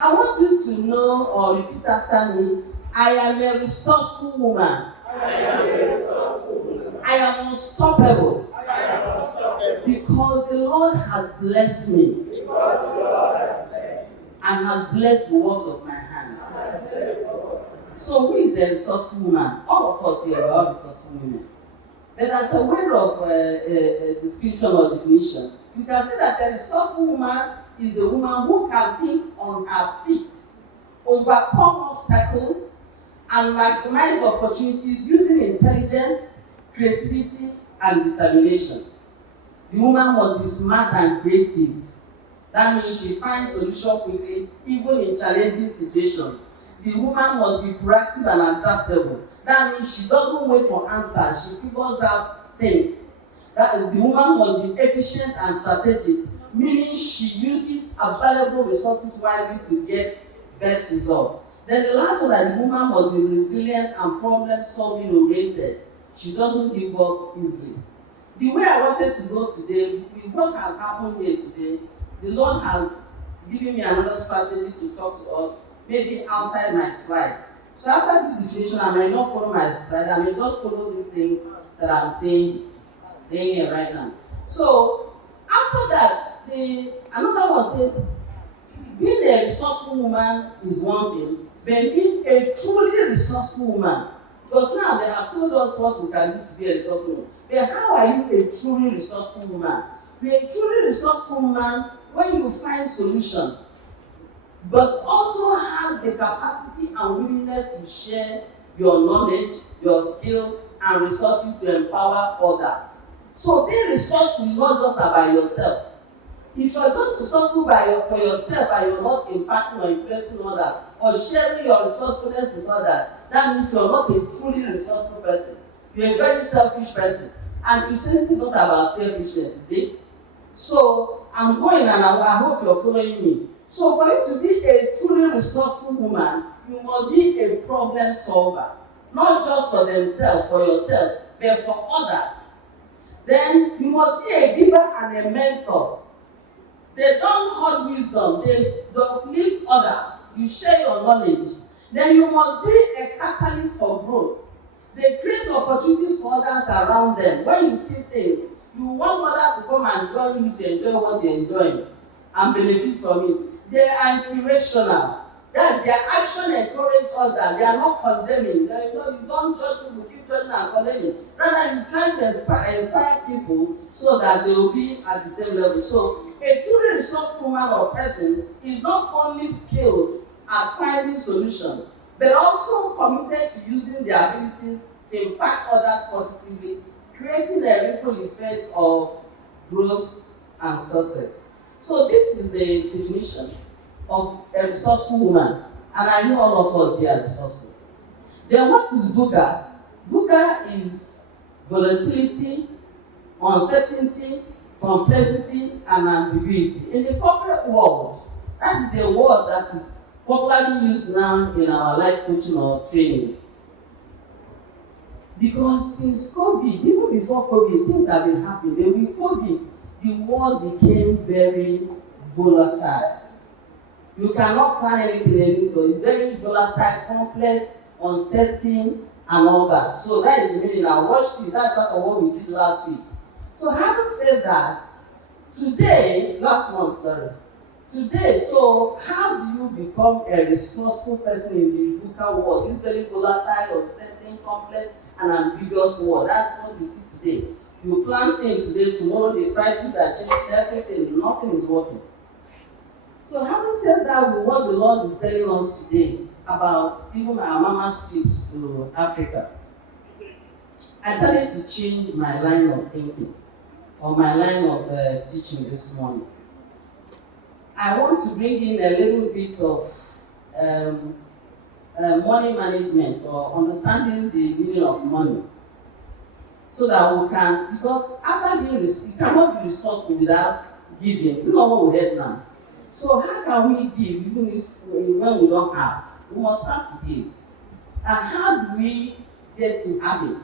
I want you to know or repeat after me. I am a resourceful woman. I am a resourceful woman. I am unstoppable. I am unstoppable. Because the Lord has blessed me. Because the Lord has blessed me. And has blessed the works of my hands. So who is a resourceful woman? All of us here are all resourceful women. But as a way of a description or definition, you can say that a resourceful woman is a woman who can think on her feet, overcome obstacles, and maximize opportunities using intelligence, creativity, and determination. The woman must be smart and creative. That means she finds solutions quickly, even in challenging situations. The woman must be proactive and adaptable. That means she doesn't wait for answers, she figures out things. That the woman must be efficient and strategic, meaning she uses available resources wisely to get best results. Then the last one, that the woman must be resilient and problem-solving oriented. She doesn't give up easily. The way I wanted to go today, with what has happened here today, the Lord has given me another strategy to talk to us, maybe outside my slide. So after this definition, I may not follow my slide, I may just follow these things that I'm saying here right now. So after that, another one said, being a resourceful woman is one thing, but being a truly resourceful woman, because now they have told us what we can do to be a resourceful woman. But how are you a truly resourceful woman? Be a truly resourceful woman when you find solution, but also have the capacity and willingness to share your knowledge, your skill, and resources to empower others. So being resourceful is not just about yourself. If you're just resourceful for yourself and you're not impacting or influencing others or sharing your resourcefulness with others, that means you're not a truly resourceful person. You're a very selfish person. And Christianity is not about selfishness, is it? So I'm going and I hope you're following me. So for you to be a truly resourceful woman, you must be a problem solver. Not just for themselves, for yourself, but for others. Then you must be a giver and a mentor. They don't hold wisdom, they uplift others. You share your knowledge. Then you must be a catalyst for growth. They create opportunities for others around them. When you see things, you want others to come and join you to enjoy what you're enjoying and benefit from it. They are inspirational. That their action encourages others. They are not condemning. You don't judge people, keep judging and condemning. Rather, you try to inspire people so that they will be at the same level. So, a truly resourceful woman or person is not only skilled at finding solutions, but also committed to using their abilities to impact others positively, creating a ripple effect of growth and success. So this is the definition of a resourceful woman, and I know all of us here are resourceful. Then what is VUCA? VUCA is volatility, uncertainty, complexity, and ambiguity. In the corporate world, that is the word that is popularly used now in our life coaching or trainings. Because since COVID, even before COVID, things have been happening. Then with COVID, the world became very volatile. You cannot plan anything anymore. It's very volatile, complex, uncertain, and all that. So that is the meaning. I watched it. That's part of what we did last week. So having said that, today, so how do you become a resourceful person in the VUCA world? This very volatile, uncertain, complex, and ambiguous world. That's what you see today. You plan things today, tomorrow the prices are changing, everything, nothing is working. So having said that, with what the Lord is telling us today about even our mama's trips to Africa, I started to change my line of thinking or my line of teaching this morning. I want to bring in a little bit of money management or understanding the meaning of money, so that we can, because after being you cannot be resourceful without giving. This is not what we heard now. So how can we give even if when we don't have? We must have to give. And how do we get to have it?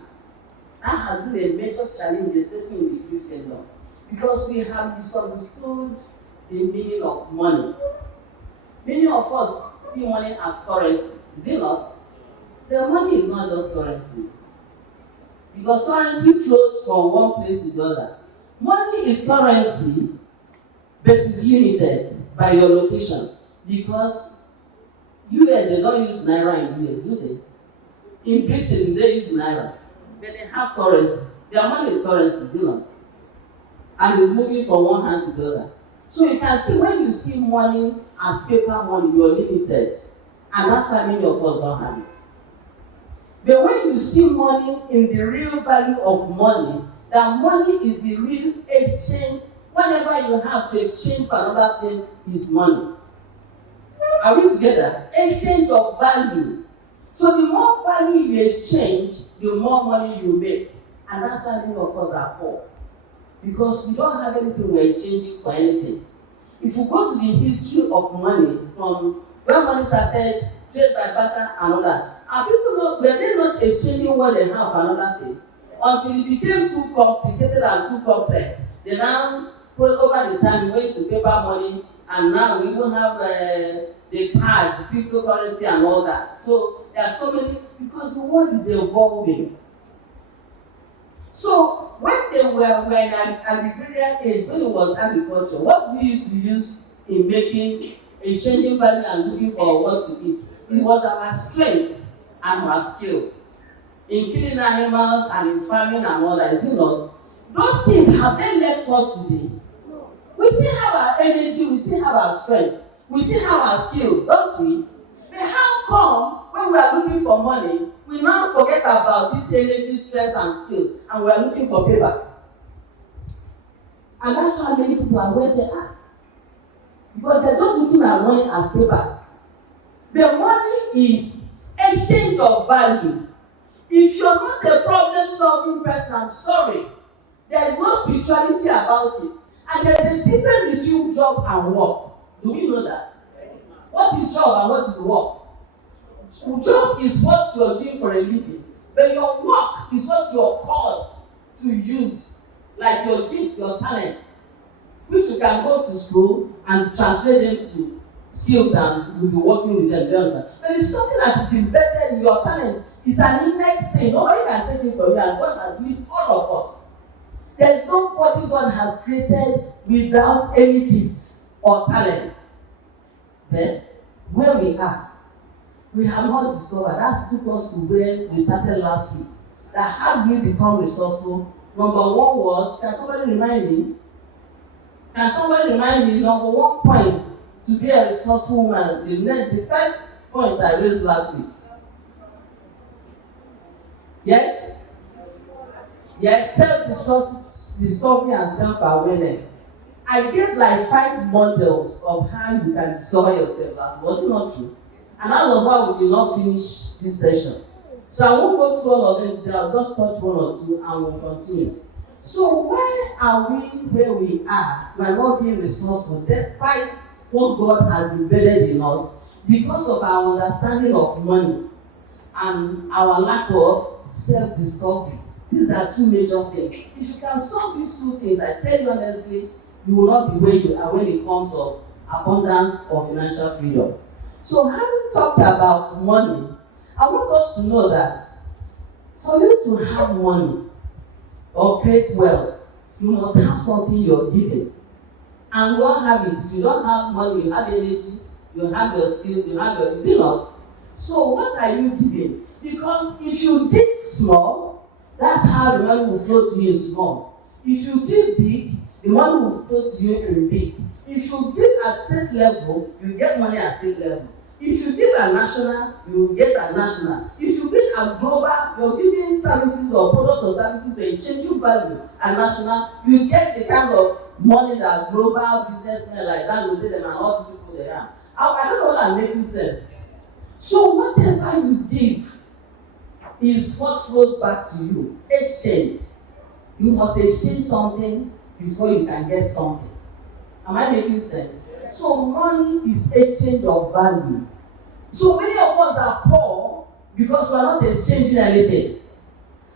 That has been a major challenge, especially in the Christendom, because we have misunderstood the meaning of money. Many of us see money as currency, is it not? The money is not just currency. Because currency flows from one place to the other. Money is currency, but it's limited by your location. Because US, they don't use Naira in US, do they? In Britain, they use Naira. But they have currency. Their money is currency, do not? And it's moving from one hand to the other. So you can see when you see money as paper money, you're limited. And that's why many of us don't have it. But when you see money in the real value of money, that money is the real exchange. Whenever you have to exchange for another thing, is money. Are we together? Exchange of value. So the more value you exchange, the more money you make. And that's why many of us are poor. Because we don't have anything we exchange for anything. If you go to the history of money, from when money started, trade by barter and all that, are people not, were they not exchanging what they have for another thing? Until it became too complicated and too complex. They now, over the time, we went to paper money, and now we even have the card, the cryptocurrency and all that. So there are so many, because the world is evolving. So when they were in an agrarian age, when it was agriculture, what we used to use in making, exchanging value and looking for what to eat, it was our strength and our skill in killing animals and in farming and all that, is it not? Those things, have they left us today? We still have our energy, we still have our strength, we still have our skills, don't we? But how come when we are looking for money, we now forget about this energy, strength, and skill, and we are looking for paper? And that's why many people are where they are. Because they're just looking at money as paper. The money is exchange of value. If you're not a problem-solving person, I'm sorry. There is no spirituality about it. And there is a difference between job and work. Do we know that? What is job and what is work? Job is what you're doing for a living. But your work is what you're called to use. Like your gifts, your talents. Which you can go to school and translate them to skills and you'll be working with them. But it's something that is embedded in your talent. It's an innate thing. Nobody can take it from you, and God has given all of us. There's nobody God has created without any gifts or talents. But where we are, we have not discovered. That took us to where we started last week. That how do we become resourceful? Number one was, can somebody remind me? Can somebody remind me number one point to be a resourceful woman? The first point I raised last week. Yes? Yes, self-discovery and self-awareness. I gave like 5 models of how you can discover yourself. Was it not true? And that was why we did not finish this session. So I won't go through all of them today. I'll just touch one or two and we'll continue. So why are we where we are? We are not being resourceful despite what God has embedded in us because of our understanding of money and our lack of self-discovery. These are 2 major things. If you can solve these 2 things, I tell you honestly, you will not be where you are when it comes to abundance or financial freedom. So having talked about money, I want us to know that for you to have money or create wealth, you must have something you're giving. And we all have it. If you don't have money, you have energy, you have your skills, you have your skills. So what are you giving? Because if you give small, that's how the money will flow to you in small. If you give big, the money will flow to you in big. If you give at state level, you get money at state level. If you give at national, you will get at national. If you give at global, you're giving services or products or services or changing value at national, you get the kind of money that global businessmen like that will take them and all these people they have. I don't know if I'm making sense. So whatever you give is what flows back to you. Exchange. You must exchange something before you can get something. Am I making sense? So money is exchange of value. So many of us are poor because we are not exchanging anything.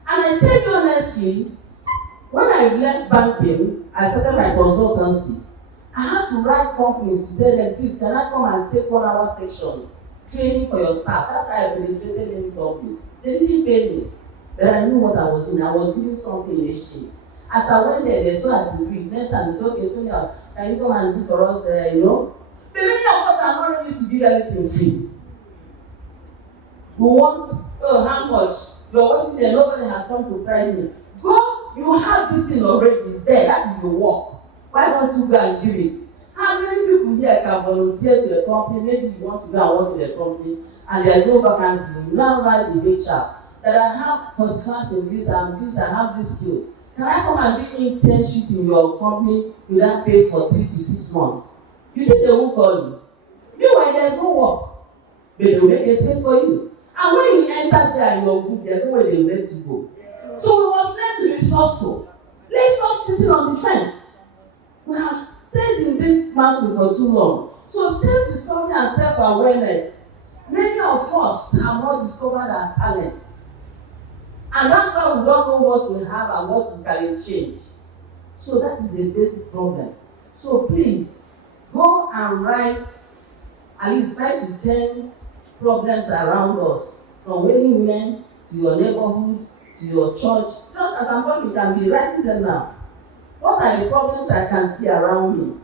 And I tell you honestly, when I left banking, I started my consultancy. I had to write companies to tell them, please, can I come and take 1 hour sections, training for your staff? That's why I penetrated many companies. They didn't pay me, but I knew what I was doing. I was giving something in exchange. As I went there, they saw I could do it. Next time, they said, okay, Tonia, can you come and do for us, you know? But many of us are not ready to give anything free. We want, oh, how much? You're waiting there, nobody has come to price me. Go, you have this thing already, it's there, that is your work. Why don't you go and give it? How many people here can volunteer to the company? Maybe you want to go and work in the company and there's no vacancy. You now write the HR that I have first class in this and this, I have this skill. Can I come and do internship in your company without pay for 3 to 6 months? You think they won't call you? Meanwhile, there's no work. But they will make a space for you. And when you enter there, you're good, there's no way they will let you go. So we must learn to be resourceful. Let's stop sitting on the fence. We have stayed in this mountain for too long. So self-discovery and self-awareness, many of us have not discovered our talents. And that's why we don't know what we have and what we can exchange. So that is the basic problem. So please, go and write at least 5 to 10 problems around us, from Wailing women to your neighborhood, to your church. Just as I'm talking, you can be writing them now. What are the problems I can see around me?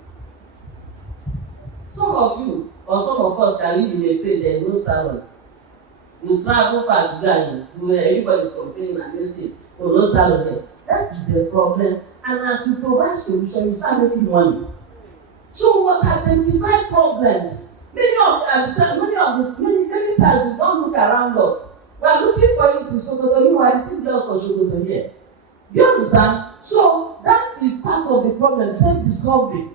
Some of you, or some of us, can live in a place there is no salon. You travel far to go and everybody's complaining against it. Oh, no salon there. That is the problem. And as you provide solutions, you start making money. So we must identify problems. Many times we don't look around us. We are looking for it in Sokoto. You are looking just for Sokoto here. Do you understand? So that is part of the problem, self-discovery.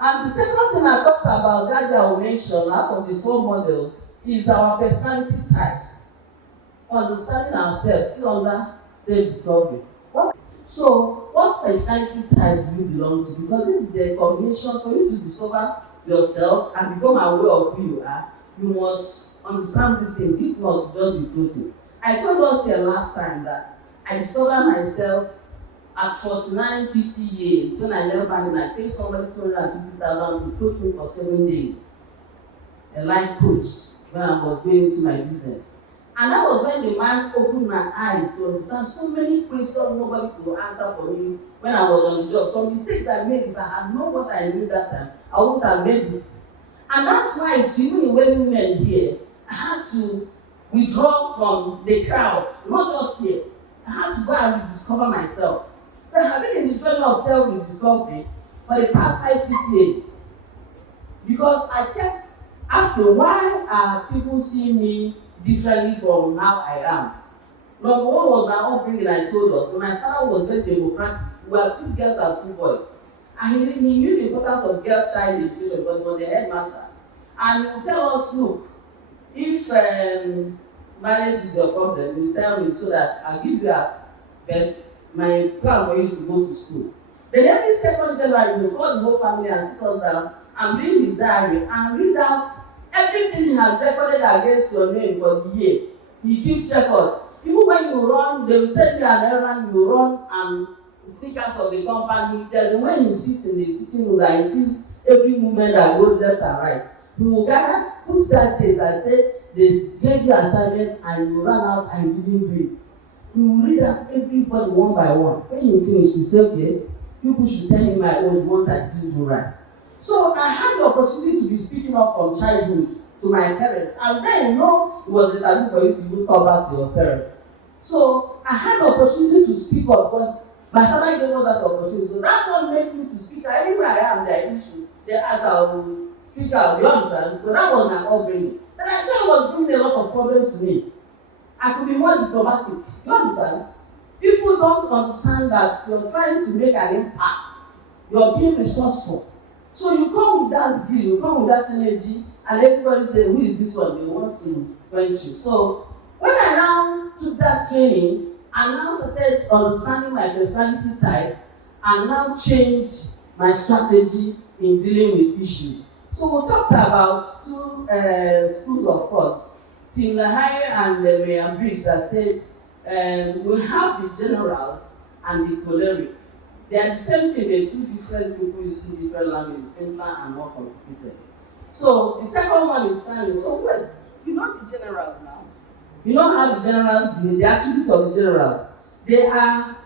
And the second thing I talked about that I will mention out of the 4 models is our personality types. Understanding ourselves, still under self-discovery. So what personality type do you belong to? Because this is the combination for you to discover yourself and become aware of who you are. You must understand these things, if not, just be floating. I told us here last time that I discovered myself at 49, 50 years when I never found I paid somebody 250,000 to coach me for 7 days. A life coach when I was going into my business. And that was when the man opened my eyes to understand so many questions nobody could answer for me when I was on the job. Some mistakes I made, if I had known what I knew that time, I wouldn't have made it. And that's why, even in Wailing women here, I had to withdraw from the crowd, not just here. I had to go and rediscover myself. So I've been in the journey of self-rediscovery for the past 5-6 years. Because I kept asking, why are people seeing me differently from how I am? Number one was my upbringing, I told us. So my father was very democratic. We were 6 girls and 2 boys. And he knew the importance of girl-child education because he was the headmaster. And he would tell us, look, if marriage is your problem, you tell me so that I'll give you that. But my plan for you is to go to school. Then every 2nd January, we call the whole family and sit us down and bring his diary and read out everything he has recorded against your name for the year. He keeps record. Even when you run, they will send you an errand, you run and sneak out of the company. Then when you sit in the sitting room and he sees every movement that goes left and right, he will gather, put that date and say, they gave you assignment and you ran out and you didn't do it. You will read out everybody one by one. When you finish, you say, okay, people should tell me my own one that didn't do right. So I had the opportunity to be speaking up from childhood to my parents. And then, it was a taboo for you to even talk back to your parents. So I had the opportunity to speak up because my father gave us that opportunity. So that's what makes me to speak. Anywhere I am, there is issue. They ask I will speak out. You understand? So that was my upbringing. And I saw it was bringing a lot of problems to me. I could be more diplomatic. You understand? People don't understand that you're trying to make an impact. You're being resourceful. So you come with that zeal, you come with that energy, and everybody says, who is this one? They want to quench you. So when I now took that training, I now started understanding my personality type and now changed my strategy in dealing with issues. So we talked about 2 schools of thought. Tim Lahiri and Mayor Briggs that said, we have the generals and the choleric. They are the same thing, they're two different people using different languages, simpler and more complicated. So the second one is signing. So wait, you know the generals now. You know how the generals do, the attribute of the generals. They are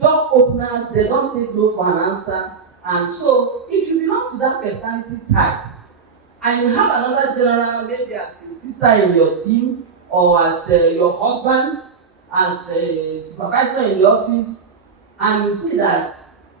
door openers, they don't take no for an answer. And so if you belong to that personality type, and you have another general, maybe as a sister in your team, or as your husband, as a supervisor in the office, and you see that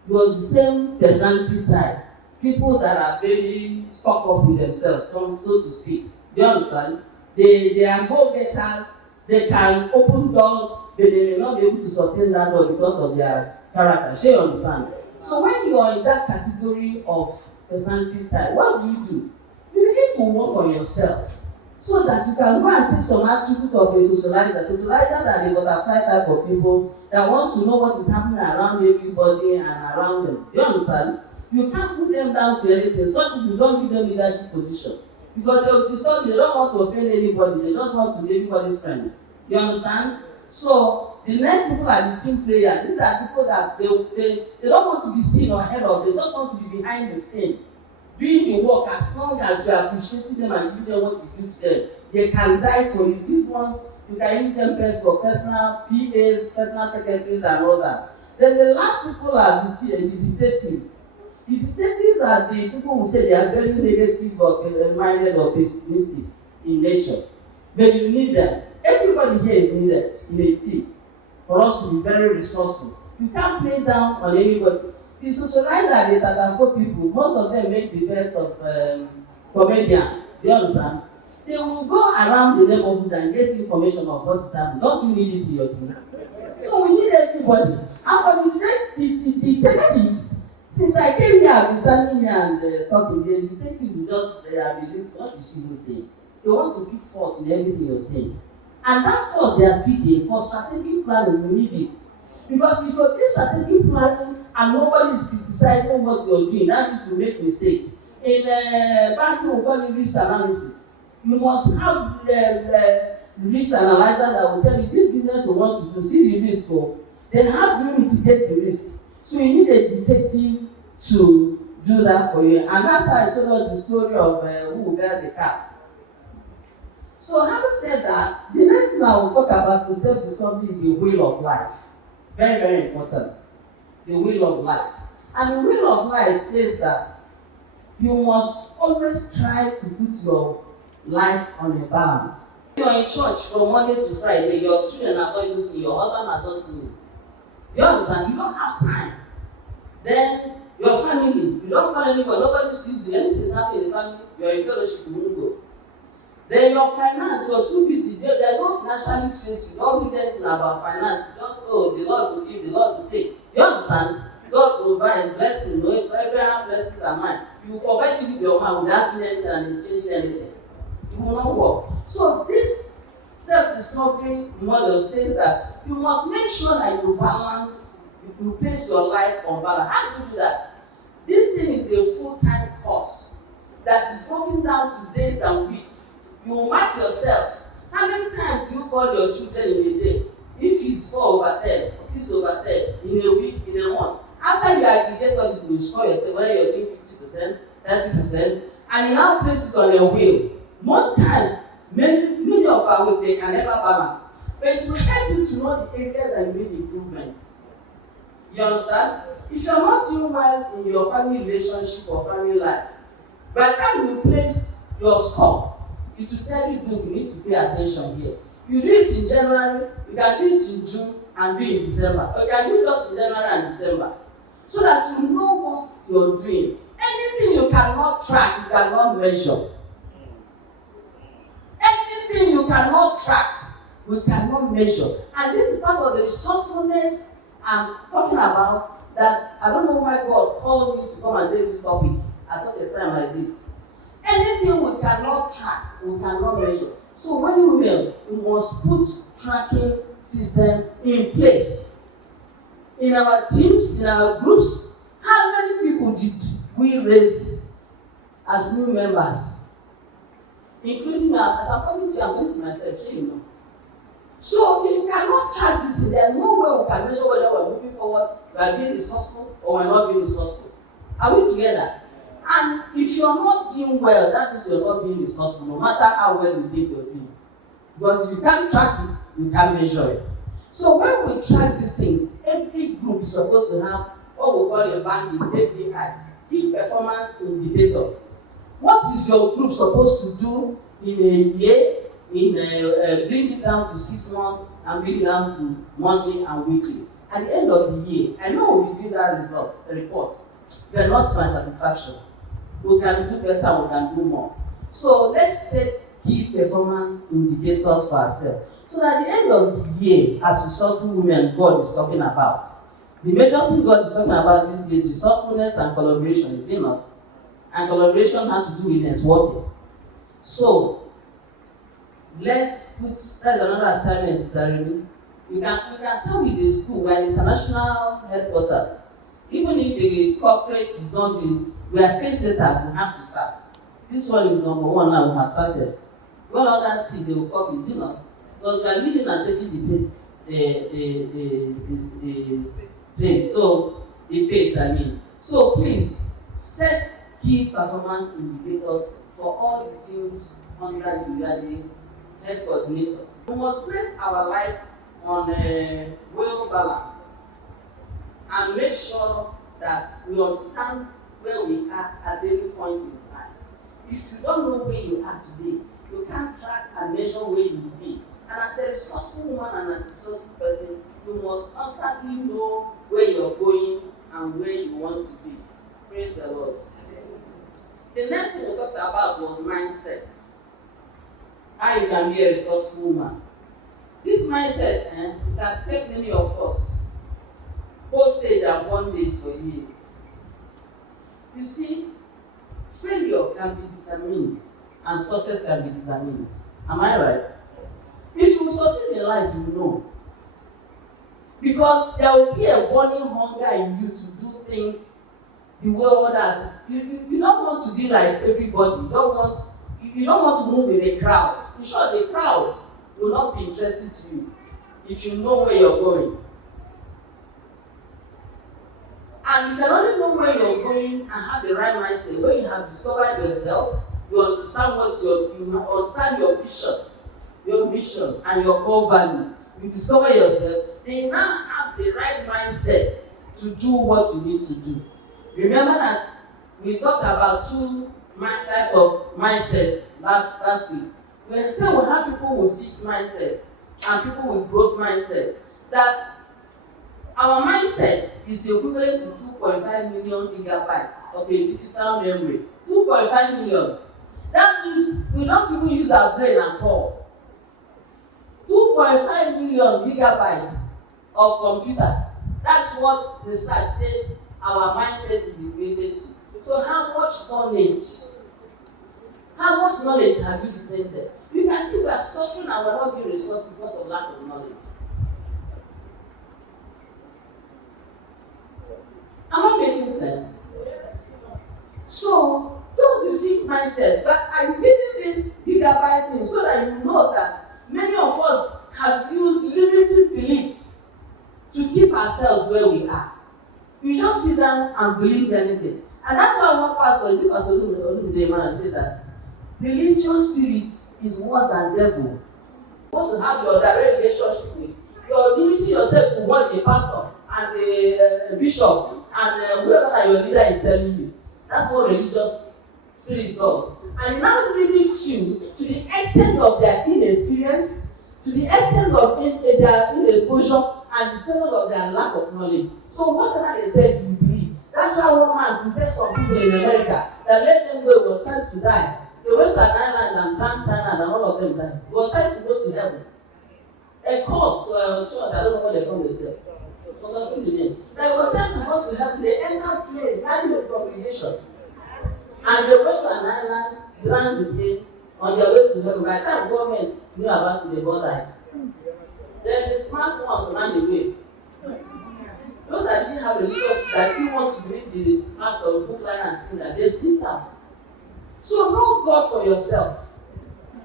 you're the same personality type, people that are very stuck up with themselves, so to speak. Do you understand? They are go-getters, they can open doors, but they may not be able to sustain that door because of their character. Sure, you understand? So when you are in that category of personality type, what do? You need to work on yourself so that you can go and take some attribute of a socializer. Socializer that a butterfly type of people that wants to know what is happening around everybody and around them. You understand? You can't put them down to anything. So you don't give them leadership position. Because they don't want to offend anybody, they just want to be everybody's friend. You understand? So the next people are the team players. These are people that they don't want to be seen or heard of, they just want to be behind the scene. Doing the work as long as you are appreciating them and giving them what is due to them. They can die for you. These ones, you can use them best for personal PAs, personal secretaries, and all that. Then the last people are the detectives. The detectives are the people who say they are very negative or minded or pessimistic in nature. But you need them. Everybody here is needed in a team for us to be very resourceful. You can't play down on anybody. The socializer, the Tatafo people, most of them make the best of comedians. Do you understand? They will go around the neighborhood and get information of what is happening. Don't you need it in your team? So we need everybody. And for the detectives, since I came here, I've been standing here and talking, the detective will just be listening. What is she will say? They want to pick fault in everything you're saying. And that fault they are picking for strategic planning, we need it. Because if you're doing strategic planning and nobody is criticizing what you're doing, that means you make mistake. In banking, we call it risk analysis. You must have risk analyzer that will tell you this business you want to do, see the risk for. Then how do you mitigate the risk? So you need a detective to do that for you. And that's how I told us the story of who will bear the cat. So having said that, the next thing I will talk about is self-discovery, the wheel of life. Very, very important. The wheel of life. And the wheel of life says that you must always try to put your life on a balance. You are in church from Monday to Friday, your children are not using you, your husband are not seeing you. You understand? You don't have time. Then your family, you don't call anybody, nobody sees you, anything is happening in the family, you're in fellowship, you won't go. Then your finance, you're too busy. They don't financially trace you. Don't give anything about finance. Just the Lord will give, the Lord will take. You understand? God will provide blessing. No, Abraham blessings are mine. You will provide to your man without doing anything and exchanging anything. It will not work. So this self-discovery model says that you must make sure that you balance, you place your life on balance. How do you do that? This thing is a full-time course that is broken down to days and weeks. You mark yourself. How many times do you call your children in a day? If it's 4/10, 6/10, in a week, in a month. After you aggregate all this, you score yourself whether you're doing 50%, 30%, and you now place it on your wheel. Most times, many of our work, they can never balance. But it will help you to know the areas that you need improvements. You understand? If you're not doing well in your family relationship or family life, by the time you place your score, it will tell you, you need to pay attention here. You do it in January, you can do it in June, and do it in December. You can do it just in January and December. So that you know what you're doing. Anything you cannot track, you cannot measure. Anything you cannot track, we cannot measure. And this is part of the resourcefulness I'm talking about, that I don't know why God called me to come and take this topic at such a time like this. Anything we cannot track, we cannot measure. So when you will, we must put tracking system in place. In our teams, in our groups, how many people did we raise as new members? Including me, as I'm talking to you, I'm going to myself, you know. So if you cannot track this thing, there's no way we can measure whether we're moving forward, we are being resourceful, or we're not being resourceful. Are we together? And if you're not doing well, that means you're not being resourceful, no matter how well you think you're doing. Because if you can't track it, you can't measure it. So when we track these things, every group is supposed to have what we call a band KPI, key performance indicator. What is your group supposed to do in a year, bring it down to 6 months and bring it down to monthly and weekly? At the end of the year, I know we give that result, the report, but not to my satisfaction. We can do better, we can do more. So let's set key performance indicators for ourselves. So that at the end of the year, as resourceful women God is talking about, the major thing God is talking about this year is resourcefulness and collaboration, is it not? And collaboration has to do with networking. So let's put that's another assignment, Sister. We can start with the school, we are international headquarters. Even if the corporate is not doing, we are pace setters, we have to start. This one is number one now, we have started. When others see, they will copy, is it not? Because we are leading and taking the place. So the pace, I mean. So please set key performance indicators for all the teams under you. You are the head coordinator. We must place our life on a well balance and make sure that we understand where we are at any point in time. If you don't know where you are today, you can't track and measure where you will be. And as a resourceful woman and as a resourceful person, you must constantly know where you're going and where you want to be. Praise the Lord. The next thing we talked about was mindset. How you can be a resourceful woman. This mindset, it has kept many of us hostage and bondage for years. You see, failure can be determined and success can be determined. Am I right? If you succeed in life, you know. Because there will be a burning hunger in you to do things the way others. You don't want to be like everybody. You don't want to move with the crowd. In short, the crowd will not be interested to you if you know where you're going. And you can only know where you're going and have the right mindset when you have discovered yourself, you understand you understand your mission and your core value. You discover yourself, then you now have the right mindset to do what you need to do. Remember that we talked about two types of mindsets last week. We said we have people with fixed mindset and people with growth mindset. That our mindset is equivalent to 2.5 million gigabytes of a digital memory. 2.5 million. That means we don't even use our brain at all. 2.5 million gigabytes of computer. That's what the site said our mindset is equated to. So how much knowledge have you detained there? You can see we are suffering and we are not being resourced because of lack of knowledge. Am I making sense? So don't be fixed mindset, but I'm giving this gigabyte thing so that you know that many of us have used limiting beliefs to keep ourselves where we are. We just sit down and believe anything. And that's why one pastor Olumide said that religious spirit is worse than devil. You're supposed to have your direct relationship with. You're limiting yourself to what the pastor and the bishop and whoever your leader is telling you. That's what religious spirit does. And it now limits you to the extent of their inexperience, to the extent of their inexposure, and the extent of their lack of knowledge. So whatever they tell you, you believe. That's why one man could tell some people in America that let them go, it was time to die. They went to an island and trans-island and all of them died. It was time to go to heaven. A cult, so I'm sure, I don't know what they call themselves. They were sent to go to heaven. They entered plane, carrying the congregation. And they went to an island, drank the thing, on their way to heaven. By the time government knew about it, they got died. Then the smart ones ran away. Those that didn't have religious, that didn't want to read the pastor book line and sing that, they slipped out. So know God for yourself.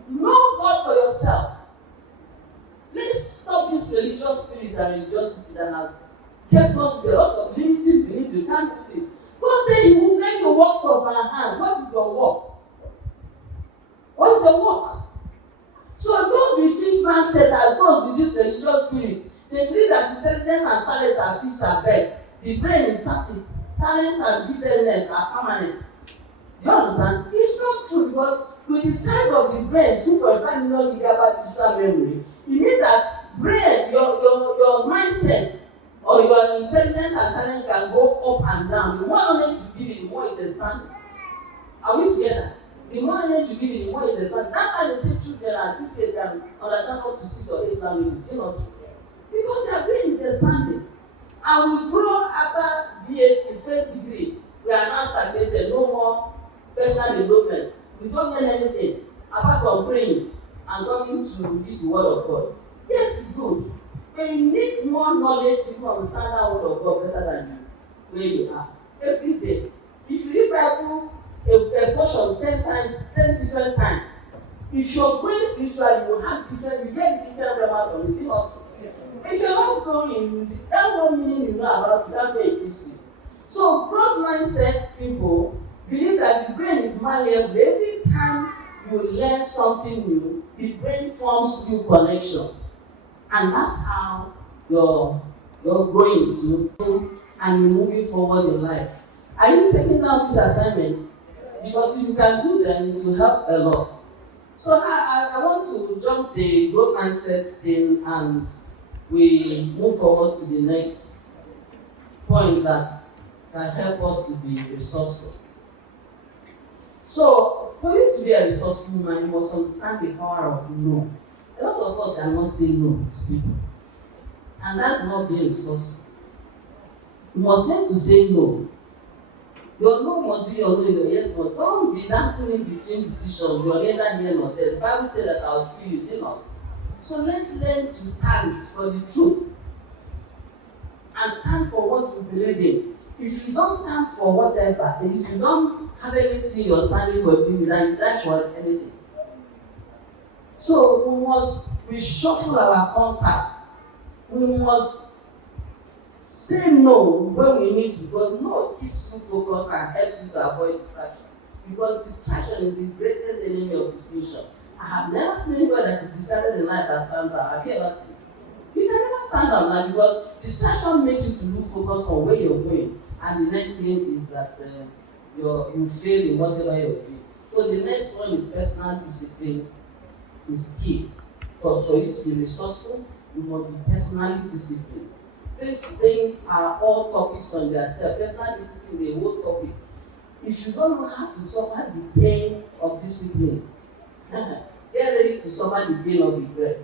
Know God for yourself. Let's all this religious spirit and religiosity that has kept us with a lot of limiting belief. You can't do this. God said He will make the works of our hands. What is your work? What is your work? So those with fixed mindset and those with this religious spirit, they believe that intelligence and talent are fixed at birth. The brain is static. Talent and giftedness are permanent. Do you understand? It's not true, because with the size of the brain, 2.5 million gigabyte digital memory, it means that brain, your mindset or your intelligence and talent can go up and down. The more knowledge you give it, the more it expands. Are we together? The more knowledge you give it, the more it expands. That's why they say children at 6 years can understand up to 6 or 8 languages. It's not true. Because their brain is expanding. And we grow after BSc, first degree. We are now stagnated, no more personal development. We don't learn anything apart from praying and coming to read the word of God. Yes, it's good. But you need more knowledge to understand that word of God better than you where you are. Every day. If you read Bible a portion 10 times, 10 different times, if you're going spiritually, you have different, you get different level from it. If you're not going, that one meaning you know about it, that's where it gives you. So growth mindset people believe that the brain is malleable. Every time you learn something new, the brain forms new connections. And that's how you're growing to and you're moving forward in life. Are you taking down these assignments? Because if you can do them, it will help a lot. So I want to jump the growth mindset thing and we move forward to the next point that can help us to be resourceful. So, for you to be a resourceful man, you must understand the power of no. A lot of us cannot say no to people. And that's not being resourceful. You must learn to say no. Your no must be your no, your yes, but don't be dancing in between decisions. You're neither here nor there. The Bible says that I'll speak you, did not. So let's learn to stand for the truth and stand for what you believe in. If you don't stand for whatever, and if you don't have anything you're standing for, you don't for anything. So we must reshuffle our contacts. We must say no when we need to, because no keeps you focused and helps you to avoid distraction. Because distraction is the greatest enemy of distinction. I have never seen anybody that is distracted in life that stands out. Have you ever seen? You can never stand up now, because distraction makes you to lose focus on where you're going. And the next thing is that you fail in whatever you're doing. So the next one is personal discipline is key. For you to be resourceful, you must be personally disciplined. These things are all topics on themselves. Personal discipline is a whole topic. If you don't know how to suffer the pain of discipline, get ready to suffer the pain of regret.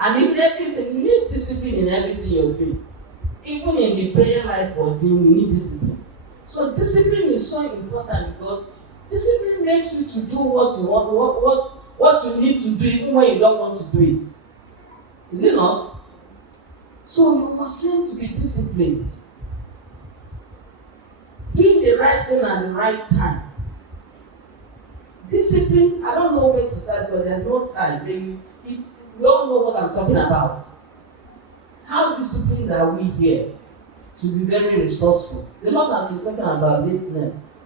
And in everything, you need discipline in everything you're doing. Even in the prayer life or doing, you need discipline. So discipline is so important, because discipline makes you to do what you want, what you need to do, even when you don't want to do it. Is it not? So you must learn to be disciplined. Doing the right thing at the right time. Discipline, I don't know where to start, but there's no time. We all know what I'm talking about. How disciplined are we here to be very resourceful? The Lord has been talking about lateness.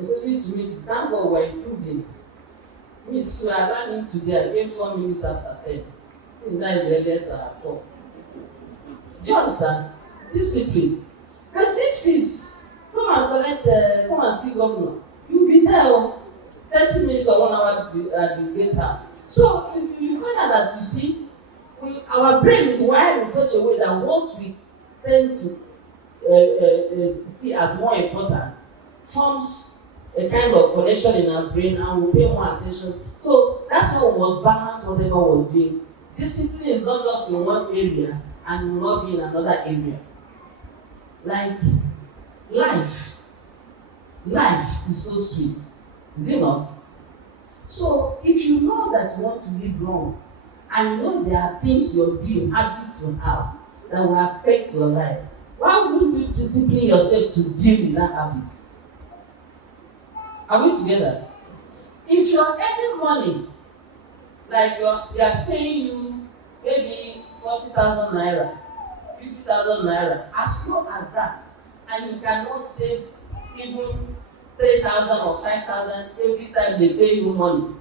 Especially to me, thank God we're improving. Me too, I ran in today, I came 4 minutes after 10. That is the earliest I call. Do you understand? Discipline. But if it's come and see governor, you'll be there 30 minutes or 1 hour at the gate house. So you find out that you see, our brain is wired in such a way that what we tend to see as more important forms a kind of connection in our brain, and we pay more attention. So that's why we must balance whatever we're doing. Discipline is not just in one area and will not be in another area. Like life is so sweet, is it not? So if you know that you want to live long, and you know there are things you're doing, habits you have that will affect your life, why wouldn't you discipline yourself to deal with that habit? Are we together? If you're earning money Like they are paying you maybe 40,000 naira, 50,000 naira, as low as that, and you cannot save even 3,000 or 5,000 every time they pay you money.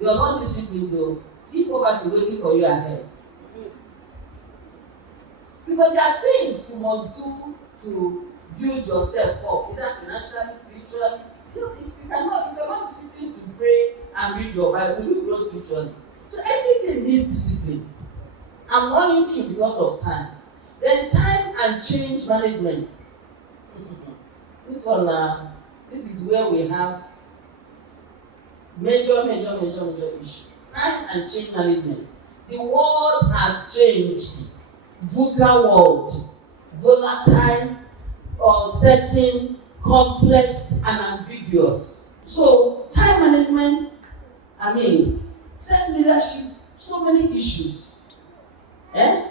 You are not disciplined though. See poverty waiting for you ahead. Because there are things you must do to build yourself up, either financially, spiritually. You know, if you're not disciplined to pray and read your Bible, you grow spiritually. So everything needs discipline. I'm running through because of time. Then time and change management. This one, this is where we have major issue. Time and change management. The world has changed. VUCA world, volatile, uncertain, complex, and ambiguous. So time management, self-leadership, so many issues. I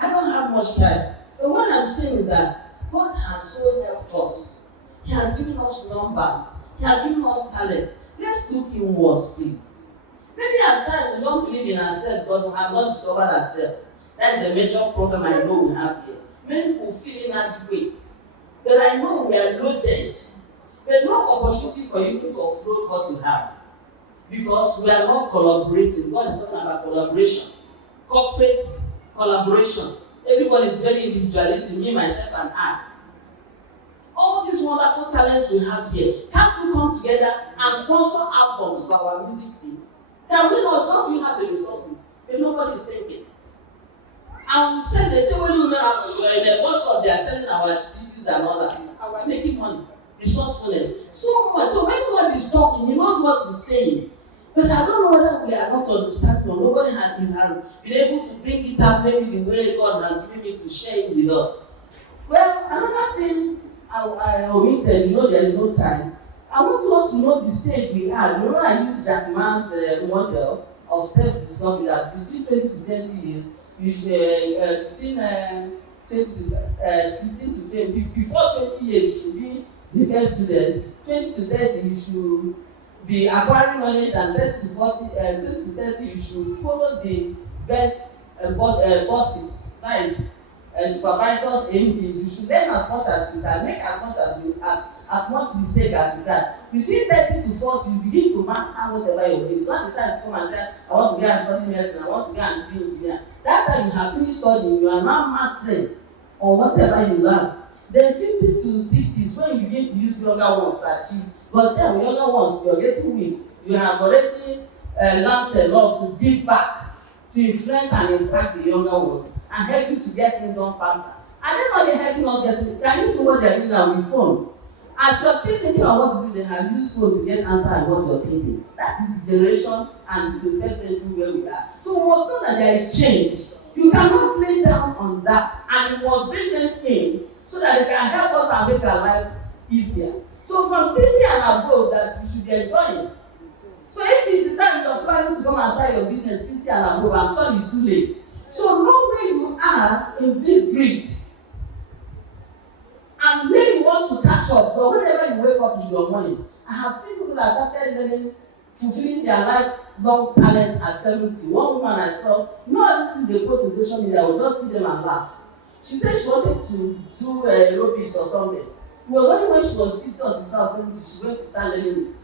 don't have much time. But what I'm saying is that God has so helped us. He has given us numbers. He has given us talent. Let's look inwards, please. Maybe at times we don't believe in ourselves because we have not discovered ourselves. That is the major problem I know we have here. Many people feel inadequate. But I know we are loaded. There's no opportunity for you to offload what you have. Because we are not collaborating. God is talking about collaboration. Corporate collaboration. Everybody is very individualistic, me, myself, and I. All these wonderful talents we have here, can't we come together and sponsor albums for our music team? Can we not? Don't we have the resources? But nobody is thinking. And they say, well, you know, in the bus stop, they are selling our CDs and all that. And we're making money. Resourcefulness. So much. So when God is talking, he knows what he's saying. But I don't know whether we are not understanding or nobody has been able to bring it up maybe the way God has given me to share it with us. Well, another thing I omitted, there is no time. I want us to know the stage we are. Remember I used Jack Man's model of self-discovery that between 20 to 30 years, between 16 to 20, before 20 years, you should be the best student. 20 to 30, you should be acquiring knowledge, and 30 to 40, 20 to 30, you should follow the best bosses, supervisors, MPs. You should learn as much as you can, make as much mistake as you can. Between 30 to 40, you begin to master whatever you're doing. It's not the time to come and say, I want to go and study medicine, I want to go and be engineer. That time you have finished studying, you are now mastering on whatever you learned. Then 50 to 60 is when you begin to use younger ones to achieve. But then with younger ones, you're getting weak. You have already learned a lot to give back, to influence and impact the younger ones, and help you to get things done faster. And then when they're helping us getting, can you do what they're doing now with phone? As you're still thinking of what to do, they have used phone to get answer and what you're thinking. That is the generation and the 21st century where we are. So we must know that there is change. You cannot play down on that, and you must bring them in so that they can help us and make our lives easier. So from 60 and above that you should be enjoying. So if it's the time you're planning to come and start your business 60 and above, I'm sorry it's too late. So know where you are in this grid and where you want to catch up. But whenever you wake up is your morning. I have seen people that started learning, fulfilling their lifelong talent at 70. One woman I saw, this is the post in social media, I would just see them and laugh. She said she wanted to do aerobics or something. It was only when she was 60 or 70 she went to start learning it.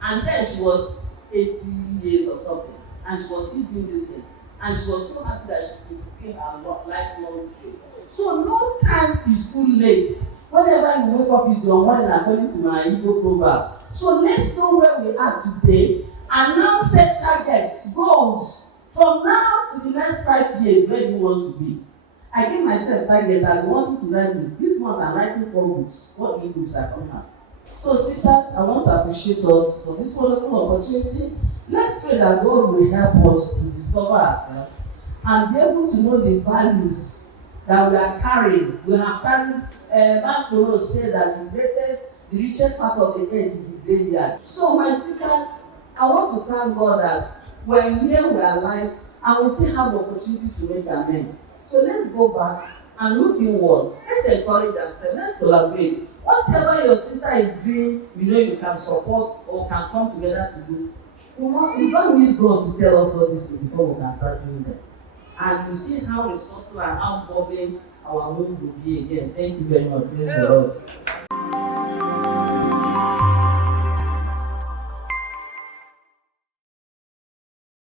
And then she was 80 years or something. And she was still doing this thing. And she was so happy that she could fulfill her lifelong dream. So no time is too late. Whenever you wake up is your morning, according to my Igbo proverb. So let's know where we are today and now set targets, goals from now to the next 5 years where you want to be. I gave myself target that I wanted to write books. This month I'm writing 4 books. 4 e-books are coming out. So sisters, I want to appreciate us for this wonderful opportunity. Let's pray that God will help us to discover ourselves and be able to know the values that we are carrying. We have carried, Pastor Rose said that the richest part of the earth is the graveyard. So my sisters, I want to thank God that we're here, we're alive, and we still have the opportunity to make amends. So let's go back and look inward. Let's encourage ourselves. Let's collaborate. Whatever your sister is doing, you can support or can come together to do. We don't need God to tell us all this before we can start doing them. And you see how resourceful and how loving our moves will be again. Thank you very much. Praise the Lord.